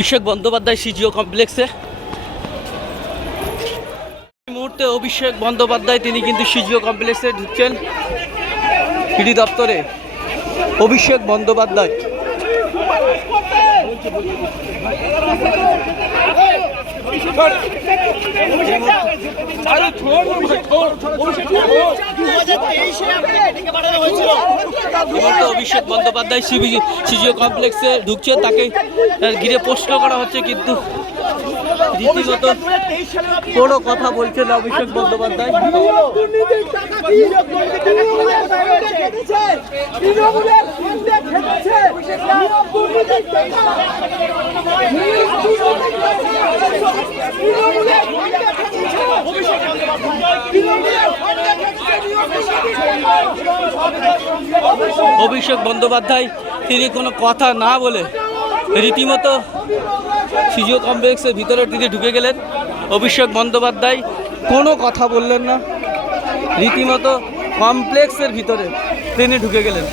Abhishek Bandyopadhyay CGO কমপ্লেক্সে এই মুহূর্তে অভিষেক বন্দ্যোপাধ্যায় তিনি কিন্তু সিজিও কমপ্লেক্সে ঢুকছেন। ইডি দপ্তরে অভিষেক বন্দ্যোপাধ্যায় অভিষেক বন্দ্যোপাধ্যায় সিজিও কমপ্লেক্সে ঢুকছে, তাকে ঘিরে প্রশ্ন করা হচ্ছে, কিন্তু রীতিমতো কোনো কথা বলছে না অভিষেক বন্দ্যোপাধ্যায়। অভিষেক বন্দ্যোপাধ্যায় তিনি কোনো কথা না বলে রীতিমতো সিজিও কমপ্লেক্সের ভিতরে তিনি ঢুকে গেলেন। অভিষেক বন্দ্যোপাধ্যায় কোনো কথা বললেন না, রীতিমতো কমপ্লেক্সের ভিতরে তিনি ঢুকে গেলেন।